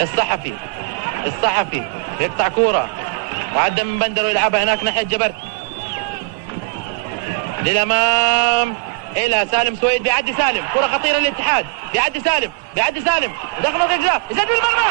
الصحفي يقطع كورة وعدى من بندر ويلعبها هناك ناحية جبرت للأمام إلى سالم سويد. بيعدي سالم، كرة خطيرة للاتحاد. بيعدي سالم داخل منطقة الجزاء، يسدد المرمى.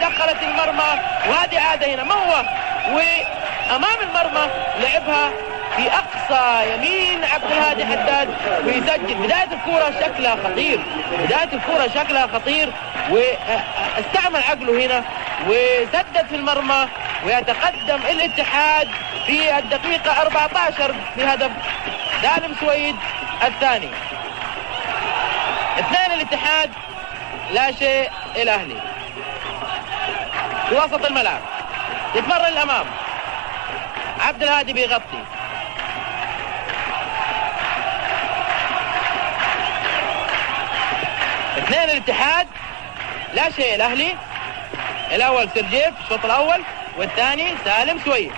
دخلت المرمى، وهذه عادة هنا موه وأمام المرمى لعبها في أقصى يمين عبد الهادي حداد ويسجل. بداية الكرة شكلها خطير واستعمل عقله هنا وسدد في المرمى، ويتقدم الاتحاد في الدقيقة 14 بهدف سالم سويد الثاني. 2 الاتحاد لا شيء الأهلي. في وسط الملعب يتمرر الأمام، عبد الهادي بيغطي، اثنين الاتحاد لا شيء الأهلي. الأول سيرجيف الشوط الأول والثاني سالم سويد.